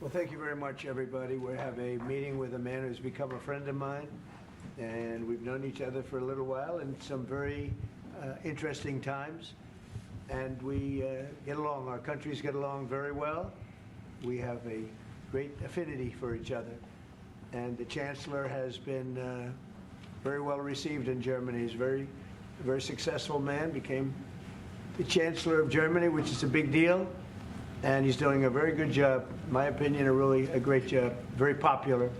Well, thank you very much, everybody. We have a meeting with a man who's become a friend of mine, and we've known each other for a little while in some very interesting times, and we get along. Our countries get along very well. We have a great affinity for each other, and the Chancellor has been very well received in Germany. He's a very successful man, became the Chancellor of Germany, which is a big deal. And he's doing a very good job, in my opinion, a great job, very popular.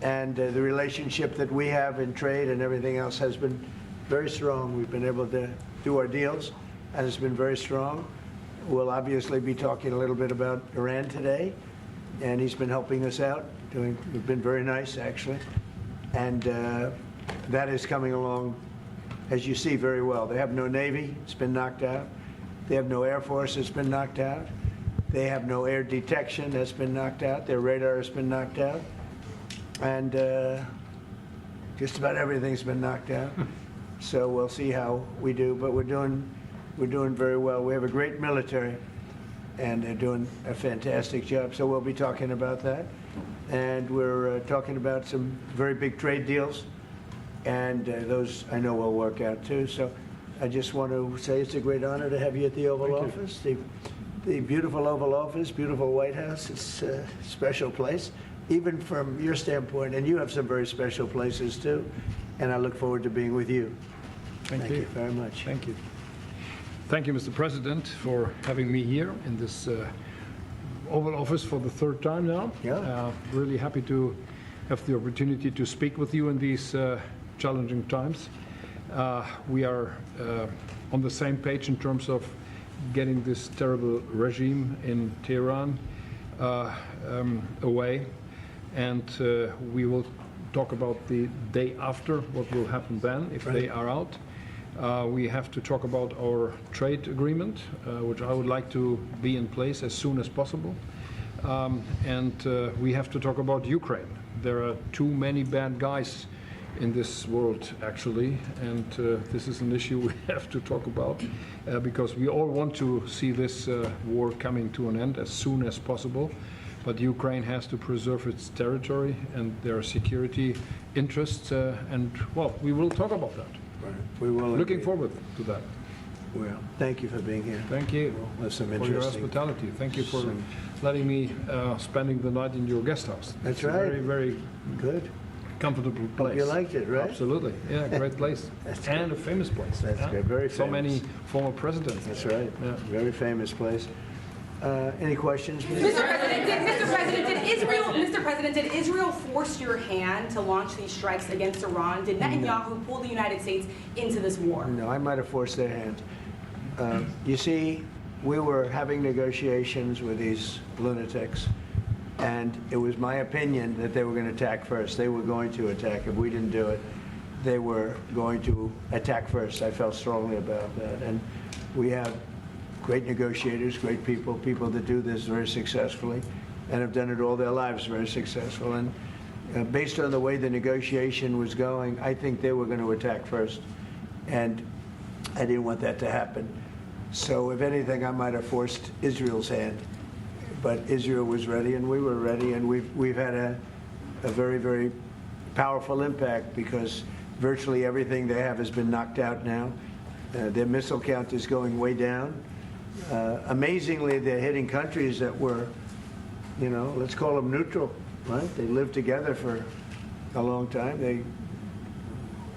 And the relationship that we have in trade and everything else has been very strong. We've been able to do our deals, and it's been very strong. We'll obviously be talking a little bit about Iran today, and he's been helping us out. We've been very nice, actually. And that is coming along, as you see, very well. They have no Navy. It's been knocked out. They have no Air Force. It's been knocked out. They have no air detection. That's been knocked out. Their radar has been knocked out. And just about everything's been knocked out. So we'll see how we do. But we're doing very well. We have a great military, and they're doing a fantastic job. So we'll be talking about that. And we're talking about some very big trade deals. And those, I know, will work out, too. So I just want to say it's a great honor to have you at the Oval Office. The beautiful Oval Office, beautiful White House. It's a special place, even from your standpoint. And you have some very special places, too. And I look forward to being with you. Thank you very much. Thank you. Thank you, Mr. President, for having me here in this Oval Office for the third time now. Yeah. Really happy to have the opportunity to speak with you in these challenging times. We are on the same page in terms of getting this terrible regime in Tehran away, and we will talk about the day after, what will happen then if they are out. We have to talk about our trade agreement, which I would like to be in place as soon as possible. And we have to talk about Ukraine. There are too many bad guys in this world, actually, and this is an issue we have to talk about because we all want to see this war coming to an end as soon as possible. But Ukraine has to preserve its territory and their security interests, and, well, we will talk about that. Right. We will. Looking forward to that. Well, thank you for being here. Thank you That's some for your interesting. hospitality. Thank you for letting me spending the night in your guest house. That's It's a right. very, very good. comfortable place. You liked it, right? Absolutely. Yeah, great place. That's And a famous place. That's yeah. good. Very So many famous. former presidents. That's there. right. Yeah. Very famous place. Any questions? Mr. President, did Israel force your hand to launch these strikes against Iran? Did Netanyahu pull the United States into this war? No, I might have forced their hand. You see, we were having negotiations with these lunatics, and it was my opinion that they were going to attack first. They were going to attack. If we didn't do it, they were going to attack first. I felt strongly about that. And we have great negotiators, great people, people that do this very successfully and have done it all their lives very successful. And based on the way the negotiation was going, I think they were going to attack first. And I didn't want that to happen. So if anything, I might have forced Israel's hand. But Israel was ready, and we were ready, and we've had a very, very powerful impact because virtually everything they have has been knocked out now. Their missile count is going way down. Amazingly, they're hitting countries that were, you know, let's call them neutral, right? They lived together for a long time.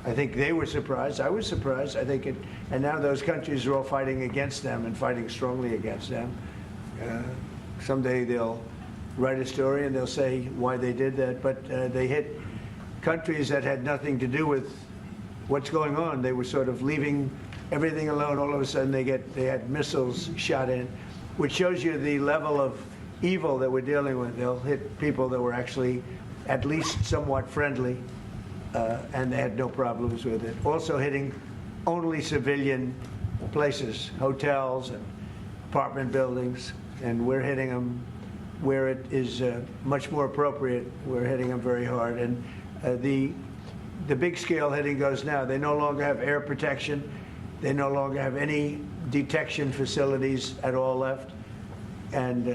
I think they were surprised. I was surprised. I think and now those countries are all fighting against them and fighting strongly against them. Someday they'll write a story and they'll say why they did that, but they hit countries that had nothing to do with what's going on. They were sort of leaving everything alone. All of a sudden they had missiles shot in, which shows you the level of evil that we're dealing with. They'll hit people that were actually at least somewhat friendly, and they had no problems with it. Also hitting only civilian places, hotels and apartment buildings, and we're hitting them where it is much more appropriate. We're hitting them very hard. And the big scale hitting goes now. They no longer have air protection. They no longer have any detection facilities at all left. And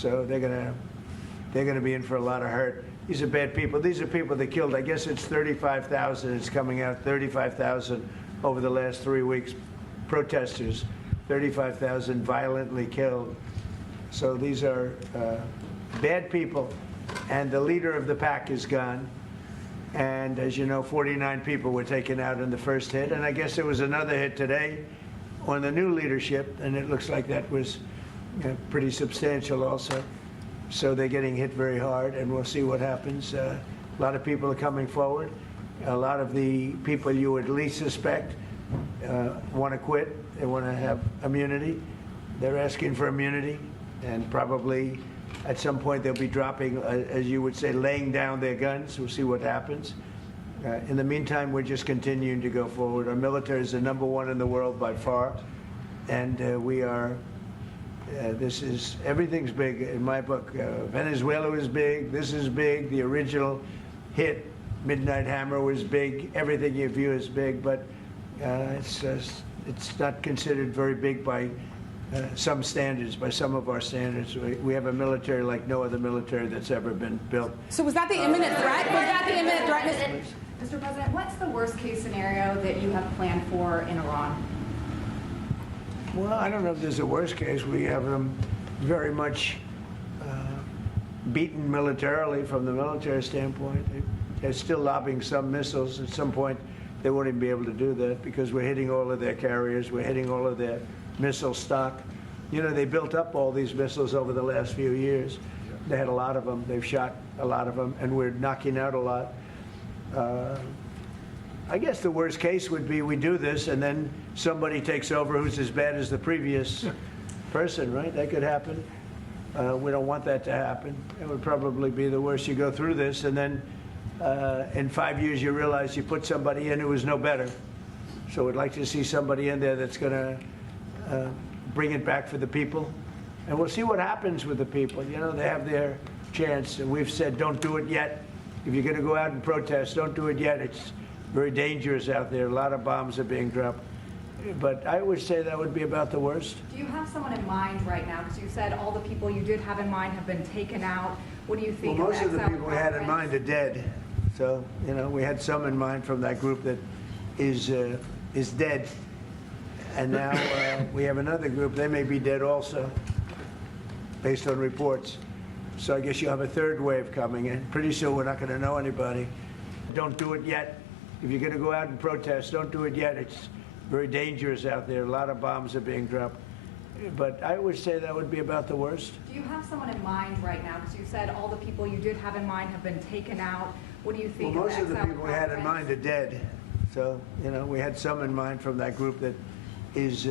So they're gonna be in for a lot of hurt. These are bad people. These are people that killed. I guess it's 35,000. It's coming out 35,000 over the last 3 weeks. Protesters, 35,000 violently killed. So these are bad people, and the leader of the pack is gone. And as you know, 49 people were taken out in the first hit, and I guess there was another hit today on the new leadership, and it looks like that was pretty substantial also. So they're getting hit very hard, and we'll see what happens. A lot of people are coming forward. A lot of the people you would least suspect want to quit. They want to have immunity. They're asking for immunity, and probably at some point they'll be dropping, as you would say, laying down their guns. We'll see what happens. In the meantime, we're just continuing to go forward. Our military is the #1 in the world by far, and we are. Everything's big in my book. Venezuela was big. This is big. The original hit, Midnight Hammer, was big. Everything you view is big, but it's not considered very big by some standards, by some of our standards. We have a military like no other military that's ever been built. So was that the imminent threat? Was that the imminent threat? Mr. President, what's the worst case scenario that you have planned for in Iran? Well, I don't know if there's a worst case. We have them very much beaten militarily from the military standpoint. They're still lobbing some missiles. At some point, they won't even be able to do that because we're hitting all of their carriers. We're hitting all of their missile stock. You know, they built up all these missiles over the last few years. They had a lot of them. They've shot a lot of them, and we're knocking out a lot. I guess the worst case would be we do this and then somebody takes over who's as bad as the previous person, right? That could happen. We don't want that to happen. It would probably be the worst. You go through this and then in 5 years you realize you put somebody in who was no better. So we'd like to see somebody in there that's going to bring it back for the people. And we'll see what happens with the people. You know, they have their chance. And we've said don't do it yet. If you're going to go out and protest, don't do it yet. It's very dangerous out there. A lot of bombs are being dropped. But I would say that would be about the worst. Do you have someone in mind right now? Because you said all the people you did have in mind have been taken out. What do you think? Well, most of the people we had in mind are dead. So, you know, we had some in mind from that group that is dead. And now we have another group. They may be dead also, based on reports. So I guess you have a third wave coming in. Pretty soon we're not going to know anybody. Don't do it yet. If you're going to go out and protest, don't do it yet. It's very dangerous out there. A lot of bombs are being dropped. But I would say that would be about the worst. Do you have someone in mind right now? Because you said all the people you did have in mind have been taken out. What do you think? Well, most of the people we had in mind are dead. So, you know, we had some in mind from that group that is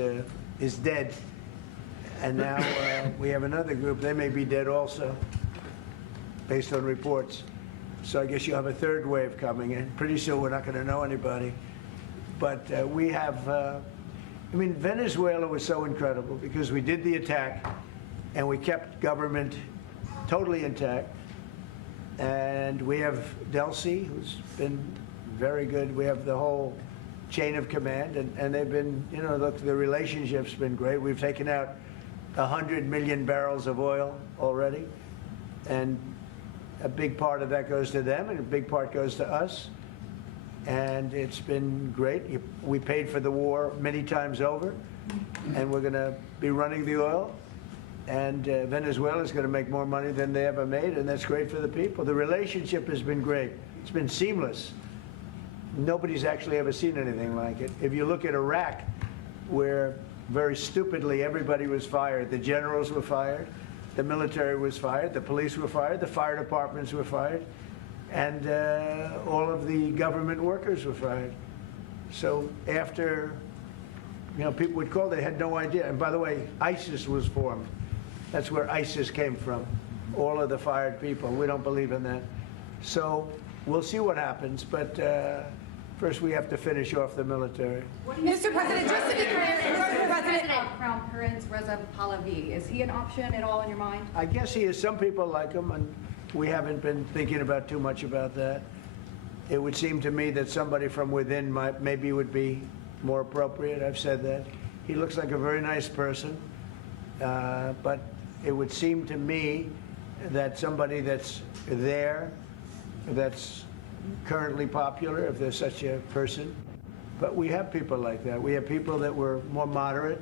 dead. And now we have another group. They may be dead also, based on reports. So I guess you have a third wave coming in. Pretty soon we're not going to know anybody. But we have, I mean, Venezuela was so incredible because we did the attack and we kept government totally intact. And we have Delcy, who's been very good. We have the whole chain of command, and they've been, you know, look, the relationship's been great. We've taken out 100 million barrels of oil already. And a big part of that goes to them, and a big part goes to us. And it's been great. We paid for the war many times over, and we're going to be running the oil. And Venezuela is going to make more money than they ever made, and that's great for the people. The relationship has been great. It's been seamless. Nobody's actually ever seen anything like it. If you look at Iraq, where very stupidly everybody was fired, the generals were fired, the military was fired, the police were fired, the fire departments were fired, and all of the government workers were fired. So after, you know, people would call, they had no idea. And by the way, ISIS was formed. That's where ISIS came from, all of the fired people. We don't believe in that. So we'll see what happens, but first we have to finish off the military. Mr. President, just to be clear, Mr. President. Crown Prince Reza Pahlavi, is he an option at all in your mind? I guess he is. Some people like him, and we haven't been thinking about too much about that. It would seem to me that somebody from within maybe would be more appropriate. I've said that. He looks like a very nice person, but it would seem to me that somebody that's there, that's currently popular, if there's such a person, but we have people like that. We have people that were more moderate.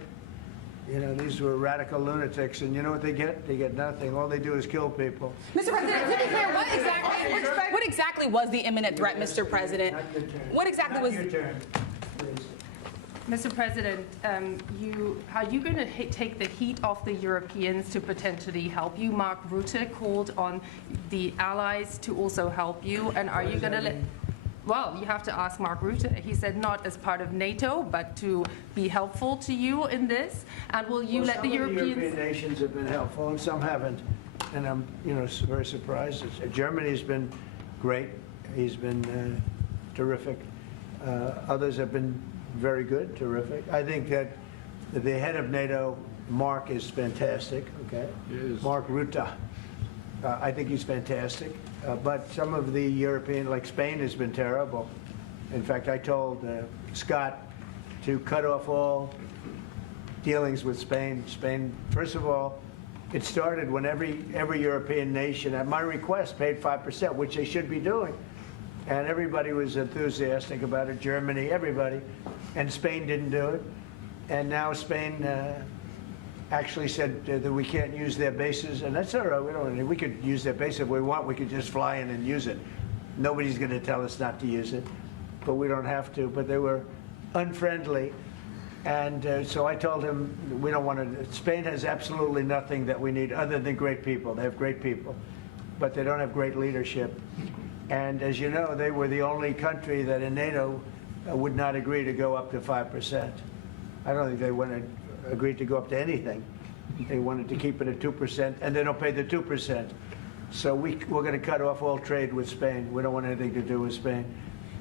You know, these were radical lunatics, and you know what they get? They get nothing. All they do is kill people. Mr. President, to be clear, what exactly was the imminent threat, Mr. President? Not your turn. What exactly Not was? your turn, please. Mr. President, are you going to take the heat off the Europeans to potentially help you? Mark Rutte called on the allies to also help you, and are you going to let? Well, you have to ask Mark Rutte. He said not as part of NATO, but to be helpful to you in this. And will you let the Europeans? Some of the European nations have been helpful, and some haven't, and I'm, very surprised. Germany's been great. He's been terrific. Others have been very good, terrific. I think that the head of NATO, Mark, is fantastic. Okay, Yes. Mark Rutte. I think he's fantastic. But some of the European, like Spain, has been terrible. In fact, I told Scott to cut off all dealings with Spain. Spain, first of all, it started when every European nation, at my request, paid 5%, which they should be doing. And everybody was enthusiastic about it, Germany, everybody. And Spain didn't do it. And now Spain actually said that we can't use their bases, and that's all right. We could use their base if we want. We could just fly in and use it. Nobody's going to tell us not to use it, but we don't have to. But they were unfriendly, and so I told him we don't want to. Spain has absolutely nothing that we need other than great people. They have great people, but they don't have great leadership. And as you know, they were the only country that in NATO would not agree to go up to 5%. I don't think they agreed to go up to anything. They wanted to keep it at 2%, and they don't pay the 2%. So we're going to cut off all trade with Spain. We don't want anything to do with Spain.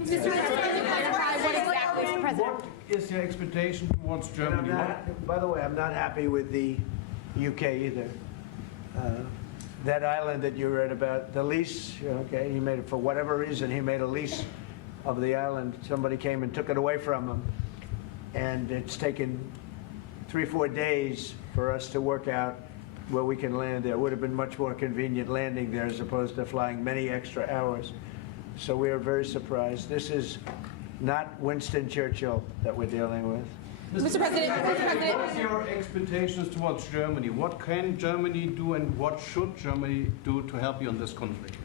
Mr. President, What is your expectation towards And Germany? by the way, I'm not happy with the UK either. That island that you read about, the lease, okay, he made it, for whatever reason, he made a lease of the island. Somebody came and took it away from him. And it's taken 3-4 days for us to work out where we can land there. It would have been much more convenient landing there as opposed to flying many extra hours. So we are very surprised. This is not Winston Churchill that we're dealing with. Mr. President, What are your expectations towards Germany? What can Germany do and what should Germany do to help you in this conflict?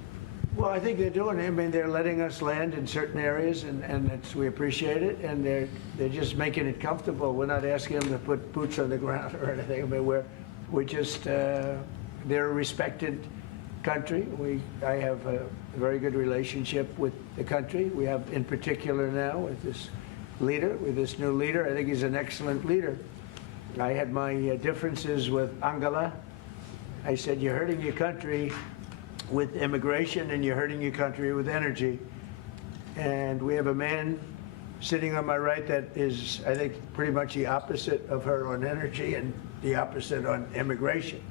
Well, I think they're doing it. I mean, they're letting us land in certain areas, and we appreciate it. And they're just making it comfortable. We're not asking them to put boots on the ground or anything. I mean, we're just they're a respected country. I have a very good relationship with the country. We have, in particular, now with this leader, with this new leader. I think he's an excellent leader. I had my differences with Angela. I said, "You're hurting your country with immigration, and you're hurting your country with energy." And we have a man sitting on my right that is, I think, pretty much the opposite of her on energy and the opposite on immigration.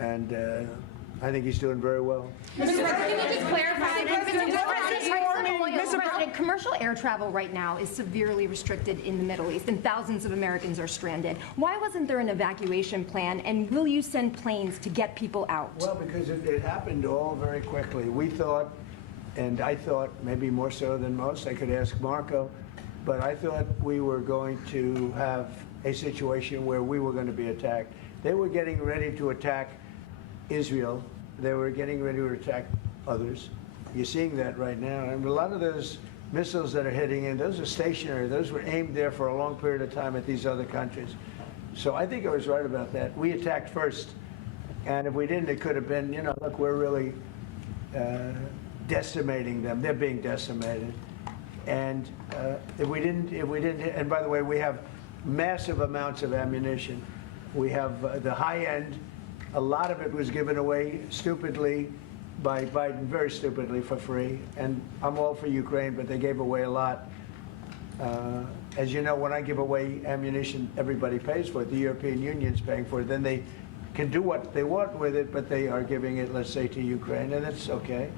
And I think he's doing very well. Mr. President, can you just clarify? Mr. President, commercial air travel right now is severely restricted in the Middle East, and thousands of Americans are stranded. Why wasn't there an evacuation plan, and will you send planes to get people out? Well, because it happened all very quickly. We thought, and I thought maybe more so than most, I could ask Marco, but I thought we were going to have a situation where we were going to be attacked. They were getting ready to attack Israel. They were getting ready to attack others. You're seeing that right now. And a lot of those missiles that are hitting in, those are stationary. Those were aimed there for a long period of time at these other countries. So I think I was right about that. We attacked first. And if we didn't, it could have been, look, we're really decimating them. They're being decimated. And if we didn't, and by the way, we have massive amounts of ammunition. We have the high end. A lot of it was given away stupidly by Biden, very stupidly, for free. And I'm all for Ukraine, but they gave away a lot. As you know, when I give away ammunition, everybody pays for it. The European Union's paying for it. Then they can do what they want with it, but they are giving it, let's say, to Ukraine, and that's okay.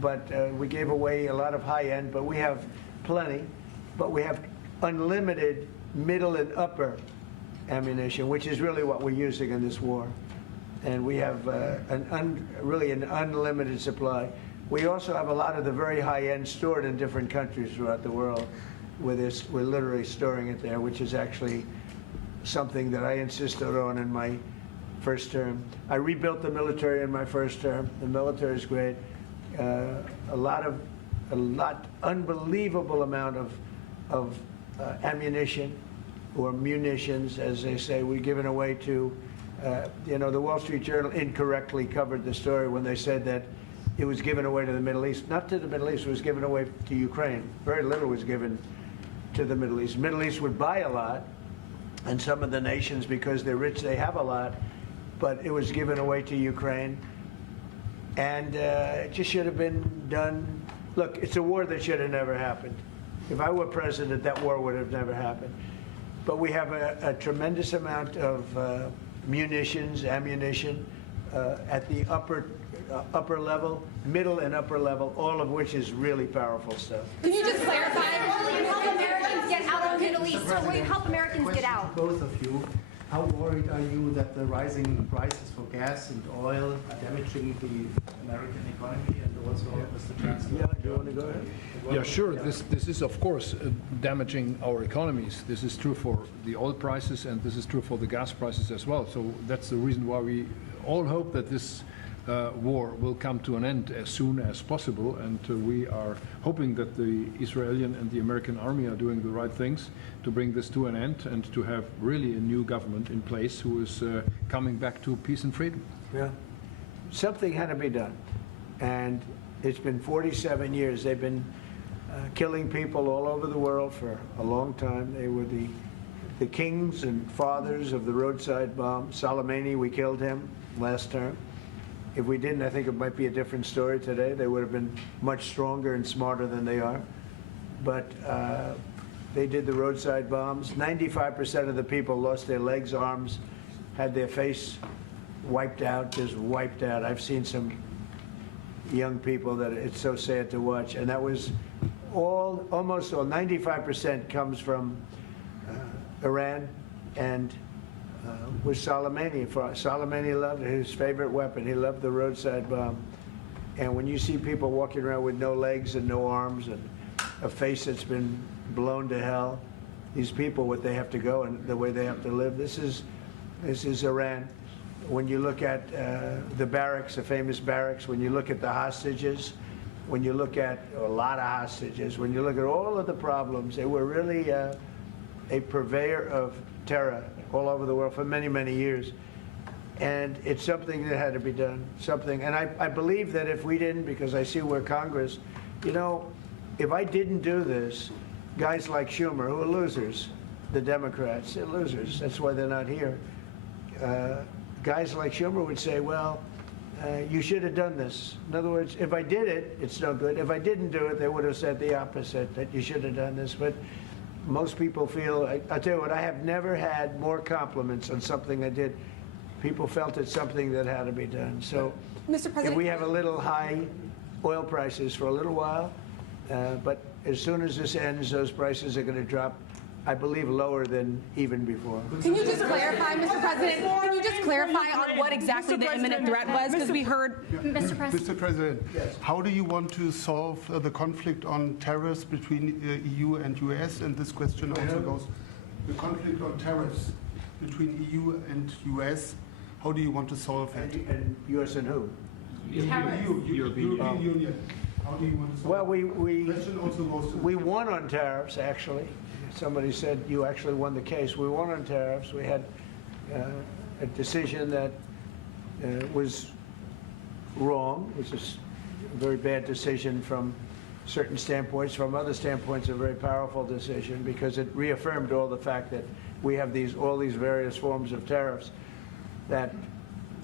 But we gave away a lot of high end, but we have plenty. But we have unlimited middle and upper ammunition, which is really what we're using in this war. and we have really an unlimited supply. We also have a lot of the very high-end stored in different countries throughout the world. We're literally storing it there, which is actually something that I insisted on in my first term. I rebuilt the military in my first term. The military is great. Unbelievable amount of ammunition, or munitions, as they say, we're giving away to, the Wall Street Journal incorrectly covered the story when they said that it was given away to the Middle East. Not to the Middle East, it was given away to Ukraine. Very little was given to the Middle East. Middle East would buy a lot, and some of the nations, because they're rich, they have a lot, but it was given away to Ukraine. And it just should have been done. Look, it's a war that should have never happened. If I were president, that war would have never happened. But we have a tremendous amount of munitions, ammunition at the upper level, middle and upper level, all of which is really powerful stuff. Can you just clarify? Will you help Americans get out of the Middle East? So will you help Americans get out? Both of you, how worried are you that the rising prices for gas and oil are damaging the American economy, and also, Mr. Chancellor? Yeah, do you want to go ahead? Yeah, sure. This is, of course, damaging our economies. This is true for the oil prices, and this is true for the gas prices as well. So that's the reason why we all hope that this war will come to an end as soon as possible, and we are hoping that the Israeli and the American army are doing the right things to bring this to an end and to have really a new government in place who is coming back to peace and freedom. Yeah. Something had to be done. And it's been 47 years. They've been killing people all over the world for a long time. They were the kings and fathers of the roadside bomb. Soleimani, we killed him last term. If we didn't, I think it might be a different story today. They would have been much stronger and smarter than they are. But they did the roadside bombs. 95% of the people lost their legs, arms, had their face wiped out, just wiped out. I've seen some young people that it's so sad to watch. And that was almost all, 95% comes from Iran and was Soleimani. Soleimani loved his favorite weapon. He loved the roadside bomb. And when you see people walking around with no legs and no arms and a face that's been blown to hell, these people, what they have to go and the way they have to live, this is Iran. When you look at the barracks, the famous barracks, when you look at the hostages, when you look at a lot of hostages, when you look at all of the problems, they were really a purveyor of terror all over the world for many, many years. And it's something that had to be done, something. And I believe that if we didn't, because I see where Congress, if I didn't do this, guys like Schumer, who are losers, the Democrats, they're losers. That's why they're not here. Guys like Schumer would say, well, you should have done this. In other words, if I did it, it's no good. If I didn't do it, they would have said the opposite, that you should have done this. But most people feel, I'll tell you what, I have never had more compliments on something I did. People felt it's something that had to be done. So Mr. President, if we have a little high oil prices for a little while, but as soon as this ends, those prices are going to drop, I believe, lower than even before. can you just clarify, Mr. President? Can you just clarify on what exactly the imminent threat was? Because we heard. Mr. President. Mr. President, how do you want to solve the conflict on tariffs between EU and US? And this question also goes, the conflict on tariffs between EU and US, how do you want to solve it? And US and who? European Union. How do you want to solve Well, it? Question also goes to we won on tariffs, actually. Somebody said you actually won the case. We won on tariffs. We had a decision that was wrong, which is a very bad decision from certain standpoints. From other standpoints, a very powerful decision because it reaffirmed all the fact that we have all these various forms of tariffs that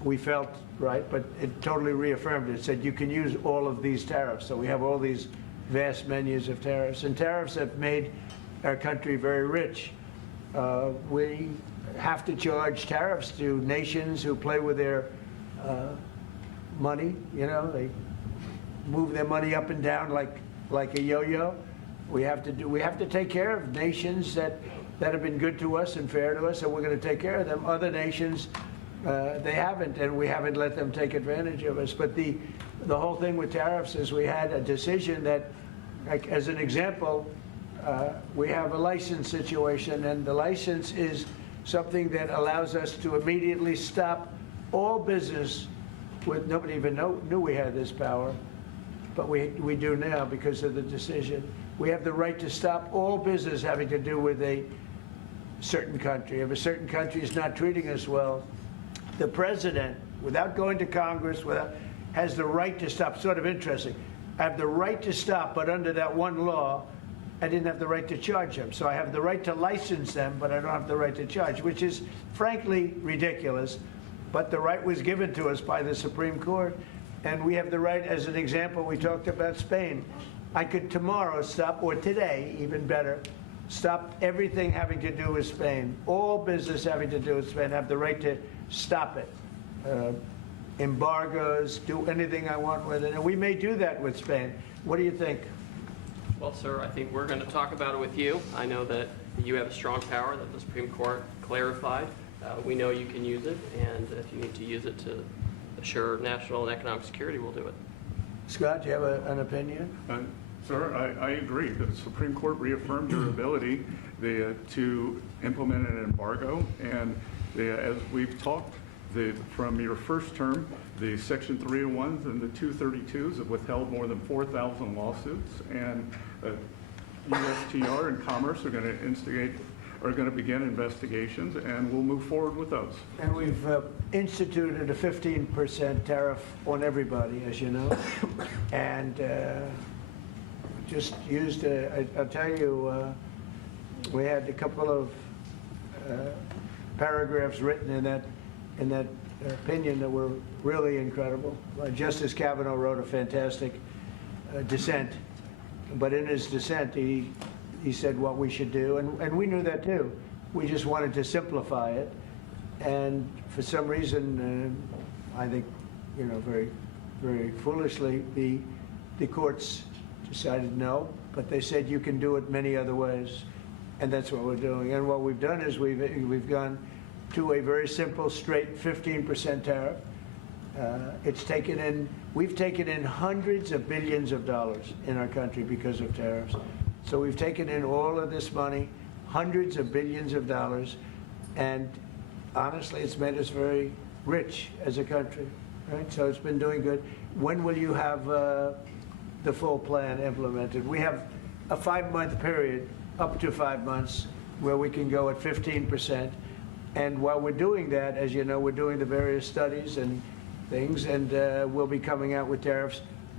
we felt right, but it totally reaffirmed it. It said you can use all of these tariffs. So we have all these vast menus of tariffs, and tariffs have made our country very rich. We have to charge tariffs to nations who play with their money. They move their money up and down like a yo-yo. We have to take care of nations that have been good to us and fair to us, and we're going to take care of them. Other nations They haven't, and we haven't let them take advantage of us. But the whole thing with tariffs is we had a decision that, like, as an example, we have a license situation, and the license is something that allows us to immediately stop all business with, nobody even knew we had this power, but we do now because of the decision. We have the right to stop all business having to do with a certain country. If a certain country is not treating us well, the president, without going to Congress, has the right to stop. Sort of interesting. I have the right to stop, but under that one law, I didn't have the right to charge them. So I have the right to license them, but I don't have the right to charge, which is frankly ridiculous. But the right was given to us by the Supreme Court, and we have the right, as an example, we talked about Spain. I could tomorrow stop, or today, even better, stop everything having to do with Spain. All business having to do with Spain, I have the right to stop it. Embargoes, do anything I want with it, and we may do that with Spain. What do you think? Well, sir, I think we're going to talk about it with you. I know that you have a strong power that the Supreme Court clarified. We know you can use it, and if you need to use it to assure national and economic security, we'll do it. Scott, do you have an opinion? Sir, I agree. The Supreme Court reaffirmed your ability to implement an embargo, and as we've talked, from your first term, the Section 301s and the 232s have withheld more than 4,000 lawsuits, and USTR and Commerce are going to begin investigations, and we'll move forward with those. And we've instituted a 15% tariff on everybody, as you know, and just used, I'll tell you, we had a couple of paragraphs written in that opinion that were really incredible. Justice Kavanaugh wrote a fantastic dissent, but in his dissent, he said what we should do, and we knew that too. We just wanted to simplify it, and for some reason, I think, very, very foolishly, the courts decided no, but they said you can do it many other ways, and that's what we're doing. And what we've done is we've gone to a very simple, straight 15% tariff. We've taken in hundreds of billions of dollars in our country because of tariffs. So we've taken in all of this money, hundreds of billions of dollars, and honestly, it's made us very rich as a country, right? So it's been doing good. When will you have the full plan implemented? We have a 5-month period, up to 5 months, where we can go at 15%. And while we're doing that, as you know, we're doing the various studies and things, and we'll be coming out with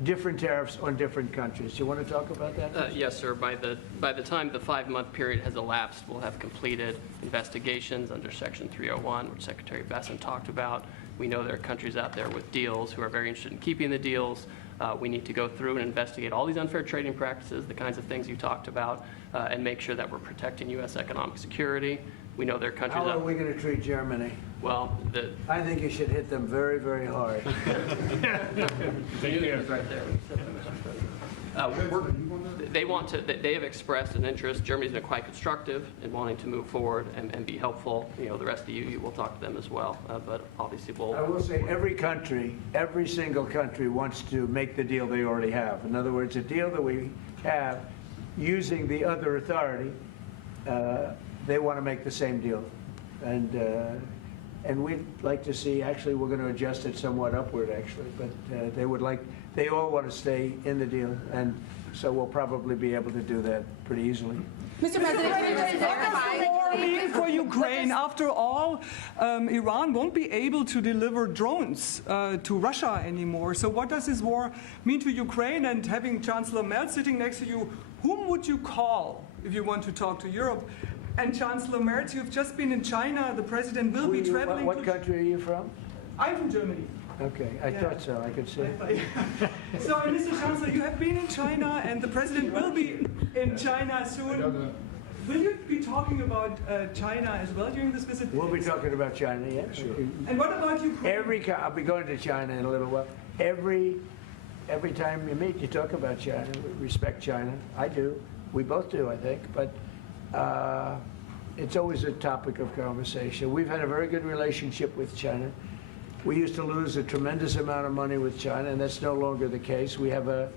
different tariffs on different countries. Do you want to talk about that? Yes, sir. By the time the 5-month period has elapsed, we'll have completed investigations under Section 301, which Secretary Besson talked about. We know there are countries out there with deals who are very interested in keeping the deals. We need to go through and investigate all these unfair trading practices, the kinds of things you talked about, and make sure that we're protecting U.S. economic security. We know there are countries. How are we going to treat Germany? Well, I think you should hit them very, very hard. Right there. They have expressed an interest. Germany's been quite constructive in wanting to move forward and be helpful. The rest of you will talk to them as well. But obviously, I will say every single country wants to make the deal they already have. In other words, a deal that we have using the other authority, they want to make the same deal. And we'd like to see, actually, we're going to adjust it somewhat upward, actually, but they all want to stay in the deal, and so we'll probably be able to do that pretty easily. Mr. President, can you just clarify? War mean for Ukraine? After all, Iran won't be able to deliver drones to Russia anymore. So what does this war mean to Ukraine? And having Chancellor Merz sitting next to you, whom would you call if you want to talk to Europe? And Chancellor Merz, you've just been in China. The president will be traveling. What country are you from? I'm from Germany. Okay, I thought so. I could see. So, Mr. Chancellor, you have been in China, and the president will be in China soon. Will you be talking about China as well during this visit? We'll be talking about China, yes. Sure. And what about Ukraine? I'll be going to China in a little while. Every time you meet, you talk about China. We respect China. I do. We both do, I think. But it's always a topic of conversation. We've had a very good relationship with China. We used to lose a tremendous amount of money with China, and that's no longer the case. We have a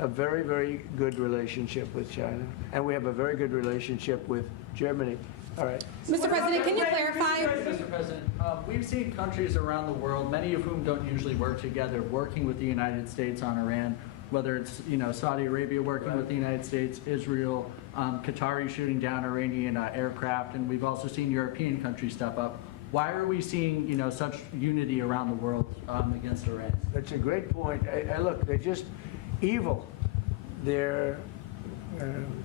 very, very good relationship with China, and we have a very good relationship with Germany. All right. Mr. President, can you clarify? Mr. President, we've seen countries around the world, many of whom don't usually work together, working with the United States on Iran, whether it's Saudi Arabia working with the United States, Israel, Qatari shooting down Iranian aircraft, and we've also seen European countries step up. Why are we seeing such unity around the world against Iran? That's a great point. Look, they're just evil. They're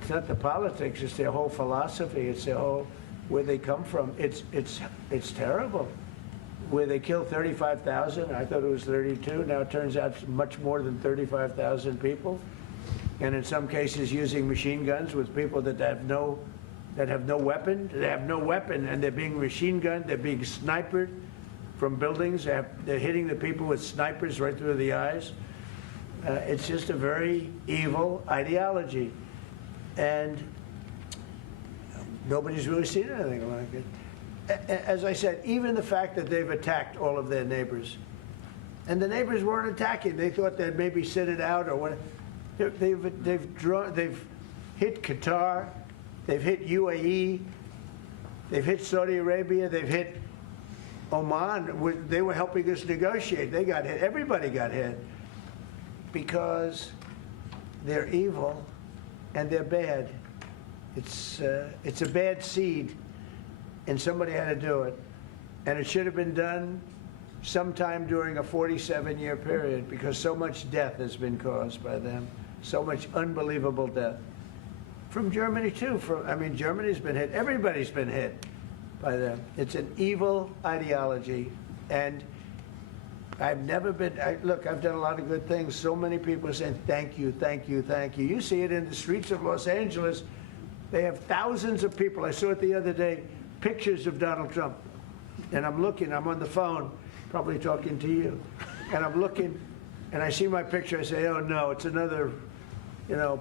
it's not the politics; it's their whole philosophy. It's their whole where they come from. It's terrible. Where they killed 35,000, I thought it was 32. Now it turns out it's much more than 35,000 people, and in some cases using machine guns with people that have no weapon. They have no weapon, and they're being machine gunned. They're being sniped from buildings. They're hitting the people with snipers right through the eyes. It's just a very evil ideology, and nobody's really seen anything like it. As I said, even the fact that they've attacked all of their neighbors, and the neighbors weren't attacking. They thought they'd maybe sit it out or what. They've hit Qatar, they've hit UAE, they've hit Saudi Arabia, they've hit Oman. They were helping us negotiate. They got hit. Everybody got hit because they're evil and they're bad. It's a bad seed, and somebody had to do it. And it should have been done sometime during a 47-year period because so much death has been caused by them, so much unbelievable death. From Germany, too. Germany's been hit. Everybody's been hit by them. It's an evil ideology, and I've never been, look, I've done a lot of good things. So many people are saying, thank you, thank you, thank you. You see it in the streets of Los Angeles. They have thousands of people. I saw it the other day, pictures of Donald Trump. And I'm looking, I'm on the phone, probably talking to you. And I'm looking, and I see my picture. I say, oh, no, it's another,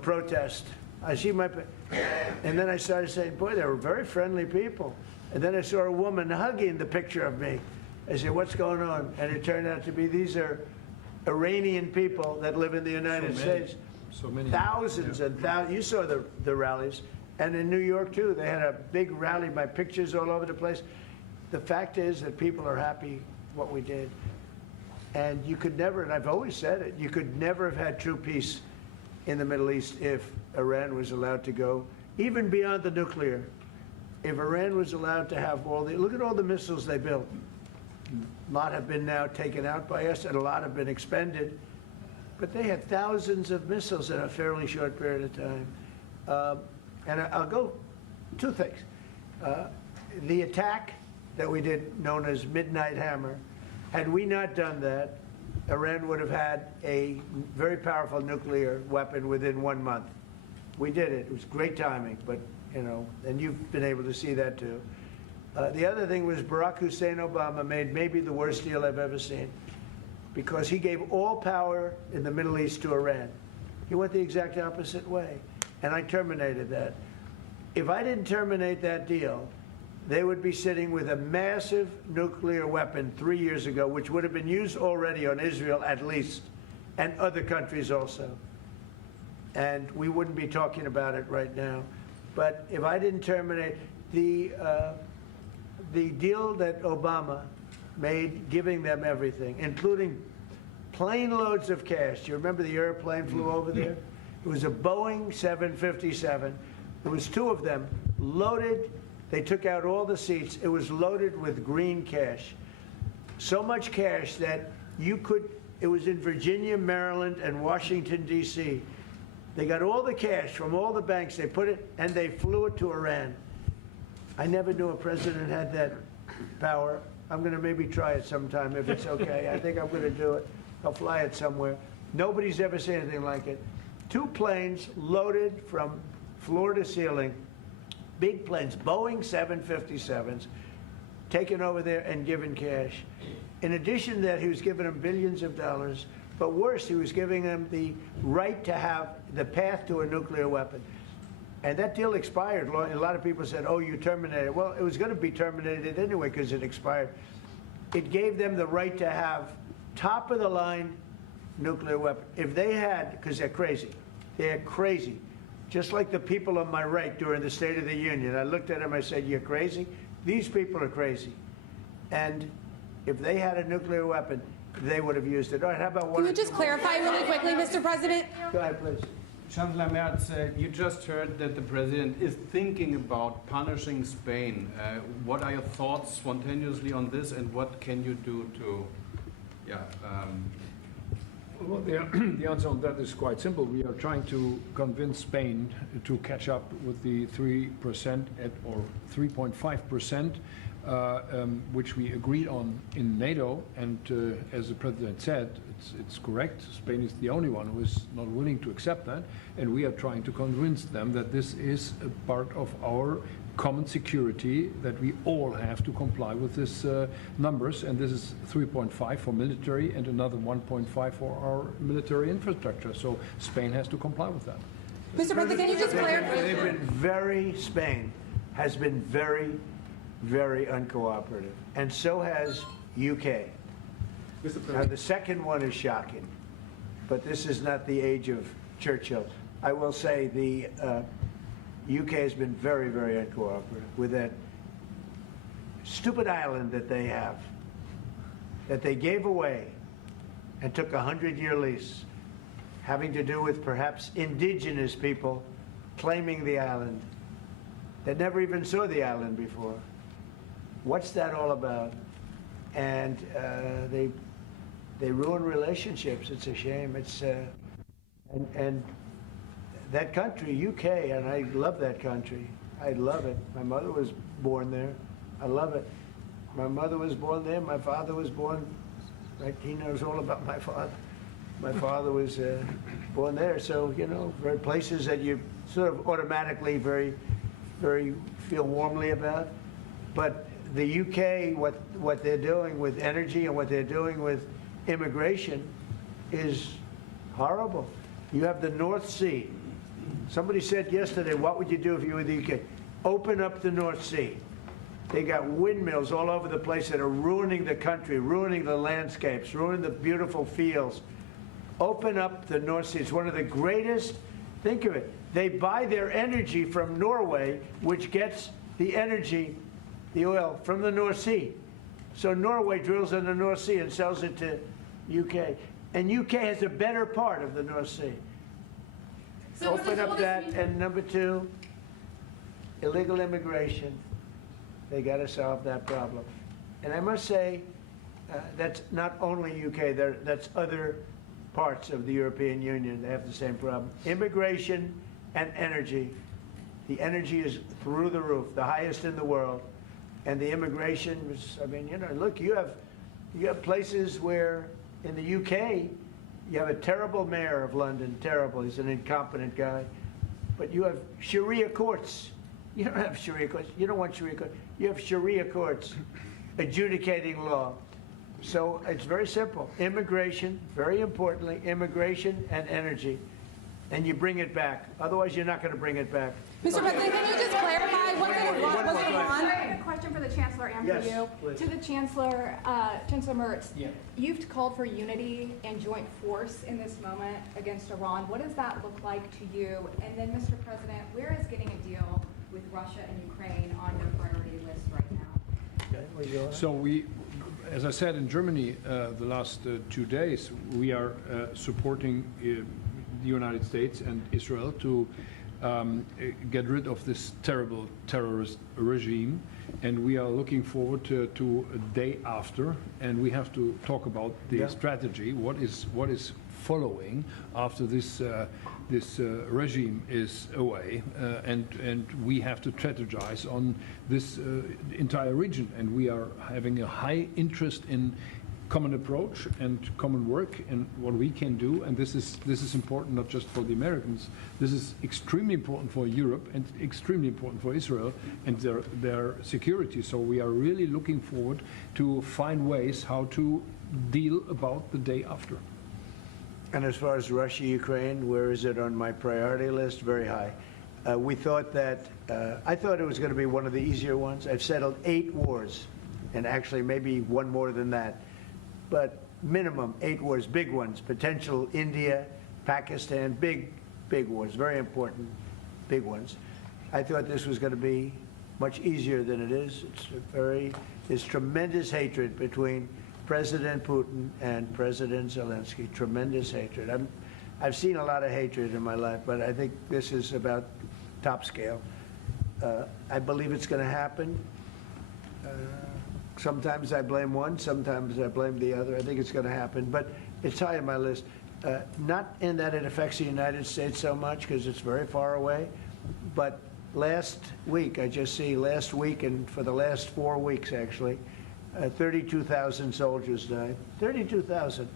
protest. I see my, and then I started saying, boy, they were very friendly people. And then I saw a woman hugging the picture of me. I said, what's going on? And it turned out to be these are Iranian people that live in the United States. So many. Thousands and thousands. You saw the rallies. And in New York, too, they had a big rally, my pictures all over the place. The fact is that people are happy what we did. And you could never, and I've always said it, you could never have had true peace in the Middle East if Iran was allowed to go, even beyond the nuclear. If Iran was allowed to have look at all the missiles they built. A lot have been now taken out by us, and a lot have been expended. But they had thousands of missiles in a fairly short period of time. And I'll go two things. The attack that we did, known as Midnight Hammer, had we not done that, Iran would have had a very powerful nuclear weapon within 1 month. We did it. It was great timing, but, and you've been able to see that too. The other thing was Barack Hussein Obama made maybe the worst deal I've ever seen because he gave all power in the Middle East to Iran. He went the exact opposite way, and I terminated that. If I didn't terminate that deal, they would be sitting with a massive nuclear weapon 3 years ago, which would have been used already on Israel at least, and other countries also. And we wouldn't be talking about it right now. But if I didn't terminate the deal that Obama made, giving them everything, including plane loads of cash. Do you remember the airplane flew over there? It was a Boeing 757. There was two of them loaded. They took out all the seats. It was loaded with green cash. So much cash that it was in Virginia, Maryland, and Washington, D.C. They got all the cash from all the banks. They put it, and they flew it to Iran. I never knew a president had that power. I'm going to maybe try it sometime if it's okay. I think I'm going to do it. I'll fly it somewhere. Nobody's ever seen anything like it. 2 planes loaded from floor to ceiling, big planes, Boeing 757s, taken over there and given cash. In addition to that, he was giving them billions of dollars. But worse, he was giving them the right to have the path to a nuclear weapon. And that deal expired. A lot of people said, oh, you terminated it. Well, it was going to be terminated anyway because it expired. It gave them the right to have top-of-the-line nuclear weapon. If they had, because they're crazy, just like the people on my right during the State of the Union. I looked at them, I said, you're crazy? These people are crazy. And if they had a nuclear weapon, they would have used it. All right, how about one? Can you just clarify really quickly, Mr. President? Go ahead, please. Chancellor Merz, you just heard that the president is thinking about punishing Spain. What are your thoughts spontaneously on this, and what can you do to, Well, the answer on that is quite simple. We are trying to convince Spain to catch up with the 3% or 3.5%, which we agreed on in NATO. And as the President said, it's correct. Spain is the only one who is not willing to accept that. And we are trying to convince them that this is a part of our common security, that we all have to comply with these numbers, and this is 3.5 for military and another 1.5 for our military infrastructure. So Spain has to comply with that. Mr. President, can you just clarify? Spain has been very, very uncooperative, and so has UK. Now, the second one is shocking, but this is not the age of Churchill. I will say the UK has been very, very uncooperative with that stupid island that they have, that they gave away and took a 100-year lease, having to do with perhaps indigenous people claiming the island that never even saw the island before. What's that all about? And they ruin relationships. It's a shame. It's and that country, UK, and I love that country. I love it. My mother was born there. I love it. My mother was born there. My father was born, right? He knows all about my father. My father was born there. So, you know, very places that you sort of automatically very feel warmly about. But the UK, what they're doing with energy and what they're doing with immigration is horrible. You have the North Sea. Somebody said yesterday, what would you do if you were the UK? Open up the North Sea. They got windmills all over the place that are ruining the country, ruining the landscapes, ruining the beautiful fields. Open up the North Sea. It's one of the greatest, think of it, they buy their energy from Norway, which gets the energy, the oil, from the North Sea. So Norway drills in the North Sea and sells it to UK. And UK has a better part of the North Sea. So open up that, and number two, illegal immigration. They got to solve that problem. And I must say, that's not only UK, that's other parts of the European Union. They have the same problem. Immigration and energy. The energy is through the roof, the highest in the world. And the immigration was, I mean, you know, look, you have places where in the UK, you have a terrible mayor of London, terrible. He's an incompetent guy. But you have Sharia courts. You don't have Sharia courts. You don't want Sharia courts. You have Sharia courts adjudicating law. So it's very simple. Immigration, very importantly, immigration and energy. And you bring it back. Otherwise, you're not going to bring it back. Mr. President, can you just clarify what kind of law was it on? I have a question for the Chancellor and for you. Please. To the Chancellor, Chancellor Merz, you've called for unity and joint force in this moment against Iran. What does that look like to you? And then, Mr. President, where is getting a deal with Russia and Ukraine on your priority list right now? So we, as I said, in Germany the last 2 days, we are supporting the United States and Israel to get rid of this terrible terrorist regime, and we are looking forward to a day after, and we have to talk about the strategy, what is following after this regime is away, and we have to strategize on this entire region, and we are having a high interest in common approach and common work and what we can do, and this is important not just for the Americans. This is extremely important for Europe and extremely important for Israel and their security. So we are really looking forward to find ways how to deal about the day after. And as far as Russia, Ukraine, where is it on my priority list? Very high. We thought that, I thought it was going to be one of the easier ones. I've settled 8 wars, and actually maybe one more than that. But minimum 8 wars, big ones, potential India, Pakistan, big wars, very important, big ones. I thought this was going to be much easier than it is. There's tremendous hatred between President Putin and President Zelensky, tremendous hatred. I've seen a lot of hatred in my life, but I think this is about top scale. I believe it's going to happen. Sometimes I blame one, sometimes I blame the other. I think it's going to happen, but it's high on my list. Not in that it affects the United States so much, because it's very far away, but last week, last week and for the last 4 weeks actually, 32,000 soldiers died. 32,000.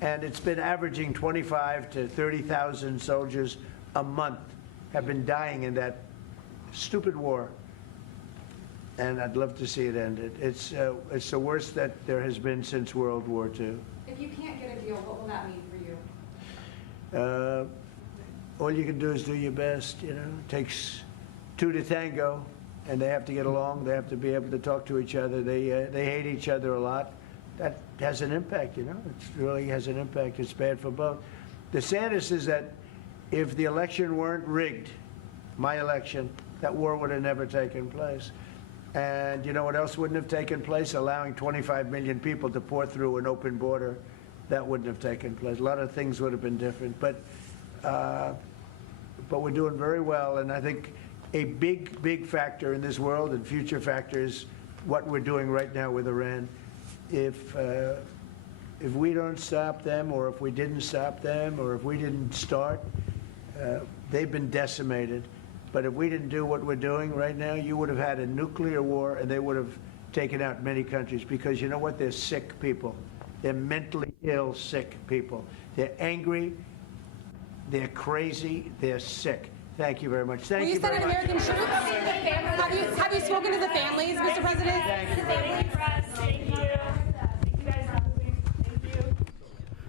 And it's been averaging 25 to 30,000 soldiers a month have been dying in that stupid war. And I'd love to see it ended. It's the worst that there has been since World War II. If you can't get a deal, what will that mean for you? All you can do is do your best, you know. It takes 2 to tango, and they have to get along. They have to be able to talk to each other. They hate each other a lot. That has an impact, you know. It really has an impact. It's bad for both. The saddest is that if the election weren't rigged, my election, that war would have never taken place. And you know what else wouldn't have taken place? Allowing 25 million people to pour through an open border. That wouldn't have taken place. A lot of things would have been different. But we're doing very well, and I think a big factor in this world and future factor is what we're doing right now with Iran. If we don't stop them, or if we didn't stop them, or if we didn't start, they've been decimated. But if we didn't do what we're doing right now, you would have had a nuclear war, and they would have taken out many countries, because you know what? They're sick people. They're mentally ill, sick people. They're angry, they're crazy, they're sick. Thank you very much. Thank Will you you very send much. American troops? Have you spoken to the families, Mr. President?